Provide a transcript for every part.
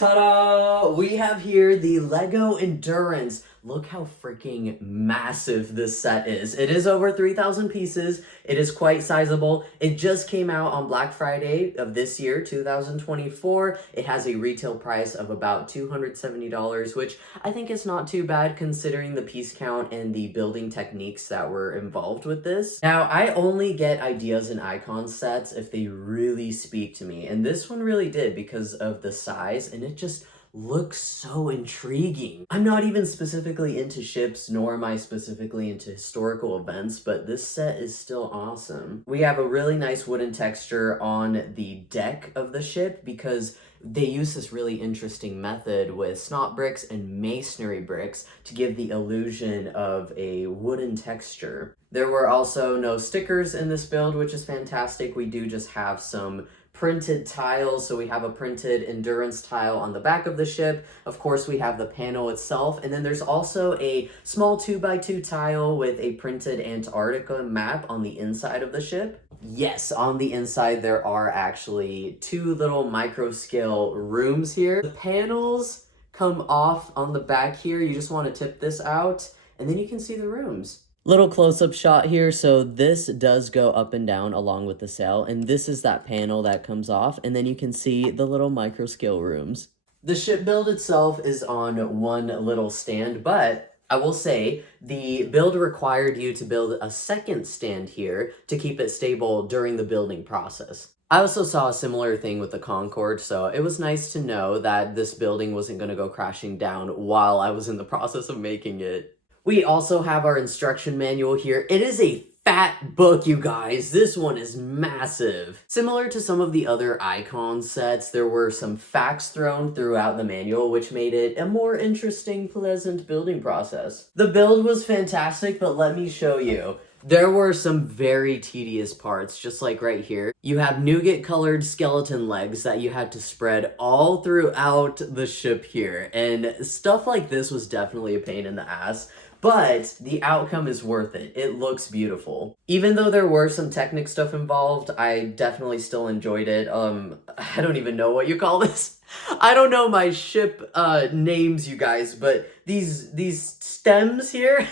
Ta-da! We have here the Lego Endurance. Look how freaking massive this set is. It is over 3,000 pieces. It is quite sizable. It just came out on Black Friday of this year, 2024. It has a retail price of about $270, which I think is not too bad considering the piece count and the building techniques that were involved with this. Now, I only get ideas and icon sets if they really speak to me, and this one really did because of the size, and it just looks so intriguing. I'm not even specifically into ships, nor am I specifically into historical events, but this set is still awesome. We have a really nice wooden texture on the deck of the ship because they use this really interesting method with snot bricks and masonry bricks to give the illusion of a wooden texture. There were also no stickers in this build, which is fantastic. We do just have some printed tiles, so we have a printed endurance tile on the back of the ship. Of course, we have the panel itself, and then there's also a small 2x2 tile with a printed Antarctica map on the inside of the ship. Yes, on the inside there are actually two little micro scale rooms here. The panels come off on the back here. You just want to tip this out, and then you can see the rooms. Little close-up shot here, so this does go up and down along with the sail, and this is that panel that comes off, and then you can see the little micro scale rooms. The ship build itself is on one little stand, but I will say the build required you to build a second stand here to keep it stable during the building process. I also saw a similar thing with the Concorde, so it was nice to know that this building wasn't going to go crashing down while I was in the process of making it. We also have our instruction manual here. It is a fat book, you guys. This one is massive. Similar to some of the other icon sets, there were some facts thrown throughout the manual, which made it a more interesting, pleasant building process. The build was fantastic, but let me show you. There were some very tedious parts, just like right here. You have nougat-colored skeleton legs that you had to spread all throughout the ship here, and stuff like this was definitely a pain in the ass. But the outcome is worth it. It looks beautiful. Even though there were some Technic stuff involved, I definitely still enjoyed it. I don't even know what you call this. I don't know my ship names, you guys, but these stems here,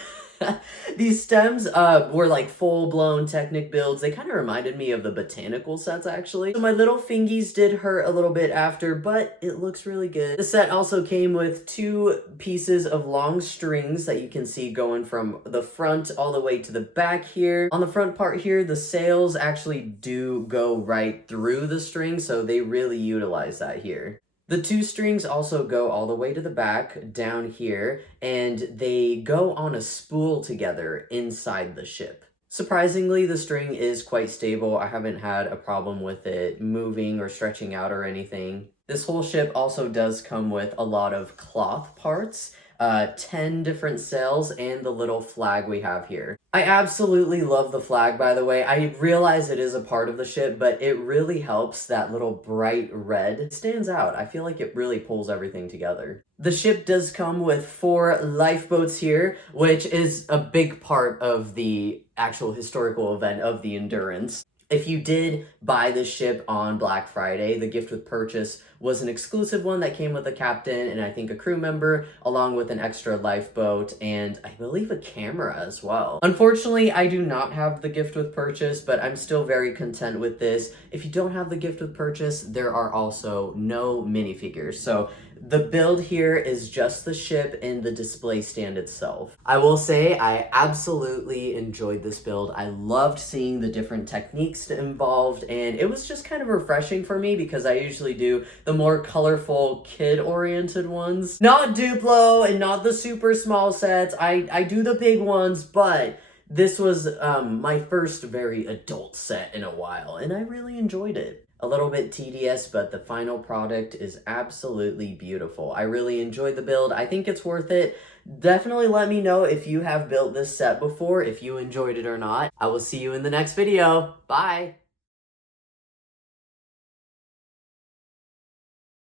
these stems were like full-blown Technic builds. They kind of reminded me of the botanical sets, actually. So my little fingies did hurt a little bit after, but it looks really good. The set also came with two pieces of long strings that you can see going from the front all the way to the back here. On the front part here, the sails actually do go right through the string, so they really utilize that here. The two strings also go all the way to the back down here, and they go on a spool together inside the ship. Surprisingly, the string is quite stable. I haven't had a problem with it moving or stretching out or anything. This whole ship also does come with a lot of cloth parts, 10 different sails, and the little flag we have here. I absolutely love the flag, by the way. I realize it is a part of the ship, but it really helps. That little bright red. It stands out. I feel like it really pulls everything together. The ship does come with 4 lifeboats here, which is a big part of the actual historical event of the Endurance. If you did buy this ship on Black Friday, the gift with purchase was an exclusive one that came with a captain and I think a crew member, along with an extra lifeboat and I believe a camera as well. Unfortunately, I do not have the gift with purchase, but I'm still very content with this. If you don't have the gift with purchase, there are also no minifigures. So the build here is just the ship and the display stand itself. I will say I absolutely enjoyed this build. I loved seeing the different techniques involved, and it was just kind of refreshing for me because I usually do the more colorful, kid-oriented ones. Not Duplo and not the super small sets. I do the big ones, but this was my first very adult set in a while, and I really enjoyed it. A little bit tedious, but the final product is absolutely beautiful. I really enjoyed the build. I think it's worth it. Definitely let me know if you have built this set before, if you enjoyed it or not. I will see you in the next video. Bye!